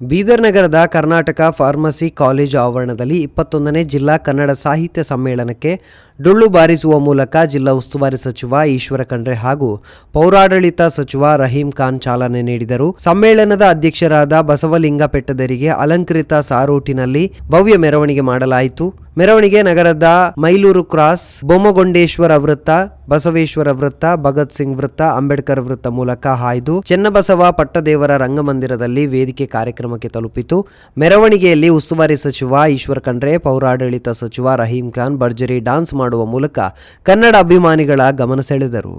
ಬೀದರ್ ನಗರದ Karnataka pharmacy college ಆವರಣದಲ್ಲಿ ಇಪ್ಪತ್ತೊಂದನೇ ಜಿಲ್ಲಾ ಕನ್ನಡ ಸಾಹಿತ್ಯ ಸಮ್ಮೇಳನಕ್ಕೆ ಡೊಳ್ಳು ಬಾರಿಸುವ ಮೂಲಕ ಜಿಲ್ಲಾ ಉಸ್ತುವಾರಿ ಸಚಿವ ಈಶ್ವರ ಖಂಡ್ರೆ ಹಾಗೂ ಪೌರಾಡಳಿತ ಸಚಿವ ರಹೀಂ ಖಾನ್ ಚಾಲನೆ ನೀಡಿದರು. ಸಮ್ಮೇಳನದ ಅಧ್ಯಕ್ಷರಾದ ಬಸವಲಿಂಗ ಪೆಟ್ಟದರಿಗೆ ಅಲಂಕೃತ ಸಾರೋಟಿನಲ್ಲಿ ಭವ್ಯ ಮೆರವಣಿಗೆ ಮಾಡಲಾಯಿತು. ಮೆರವಣಿಗೆ ನಗರದ ಮೈಲೂರು ಕ್ರಾಸ್, ಬೊಮ್ಮಗೊಂಡೇಶ್ವರ ವೃತ್ತ, ಬಸವೇಶ್ವರ ವೃತ್ತ, ಭಗತ್ ಸಿಂಗ್ ವೃತ್ತ, ಅಂಬೇಡ್ಕರ್ ವೃತ್ತ ಮೂಲಕ ಹಾಯ್ದು ಚೆನ್ನಬಸವ ಪಟ್ಟದೇವರ ರಂಗಮಂದಿರದಲ್ಲಿ ವೇದಿಕೆ ಕಾರ್ಯಕ್ರಮಕ್ಕೆ ತಲುಪಿತು. ಮೆರವಣಿಗೆಯಲ್ಲಿ ಉಸ್ತುವಾರಿ ಸಚಿವ ಈಶ್ವರ್ ಖಂಡ್ರೆ, ಪೌರಾಡಳಿತ ಸಚಿವ ರಹೀಂ ಖಾನ್, ಭರ್ಜರಿ ಡಾನ್ಸ್ ಮಾಡುವ ಮೂಲಕ ಕನ್ನಡ ಅಭಿಮಾನಿಗಳ ಗಮನ ಸೆಳೆದರು.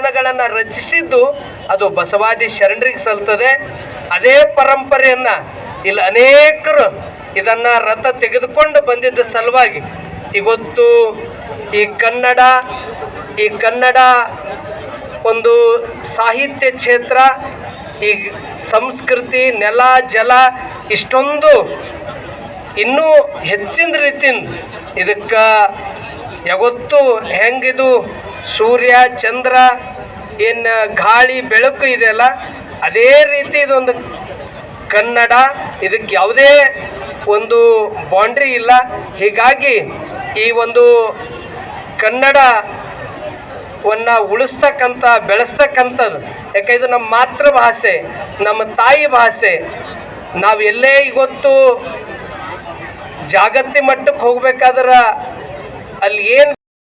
ವಚನಗಳನ್ನು ರಚಿಸಿದ್ದು ಅದು ಬಸವಾದಿ ಶರಣರಿಗೆ ಸಲ್ತದೆ. ಅದೇ ಪರಂಪರೆಯನ್ನ ಇಲ್ಲಿ ಅನೇಕರು ಇದನ್ನ ರಥ ತೆಗೆದುಕೊಂಡು ಬಂದಿದ್ದ ಸಲುವಾಗಿ ಇವತ್ತು ಈ ಕನ್ನಡ ಈ ಕನ್ನಡ ಒಂದು ಸಾಹಿತ್ಯ ಕ್ಷೇತ್ರ, ಈ ಸಂಸ್ಕೃತಿ, ನೆಲ, ಜಲ ಇಷ್ಟೊಂದು ಇನ್ನೂ ಹೆಚ್ಚಿನ ರೀತಿಯಿಂದ ಇದಕ್ಕೆ ಯಾವತ್ತು ಹೆಂಗಿದು ಸೂರ್ಯ, ಚಂದ್ರ, ಏನು ಗಾಳಿ, ಬೆಳಕು ಇದೆಯಲ್ಲ, ಅದೇ ರೀತಿ ಇದೊಂದು ಕನ್ನಡ. ಇದಕ್ಕೆ ಯಾವುದೇ ಒಂದು ಬೌಂಡ್ರಿ ಇಲ್ಲ. ಹೀಗಾಗಿ ಈ ಒಂದು ಕನ್ನಡವನ್ನು ಉಳಿಸ್ತಕ್ಕಂಥ, ಬೆಳೆಸ್ತಕ್ಕಂಥದ್ದು, ಯಾಕೆ ಇದು ನಮ್ಮ ಮಾತೃಭಾಷೆ, ನಮ್ಮ ತಾಯಿ ಭಾಷೆ. ನಾವು ಎಲ್ಲೇ ಇವತ್ತು ಜಾಗತಿ ಮಟ್ಟಕ್ಕೆ ಹೋಗ್ಬೇಕಾದ್ರೆ ಅಲ್ಲಿ ಏನು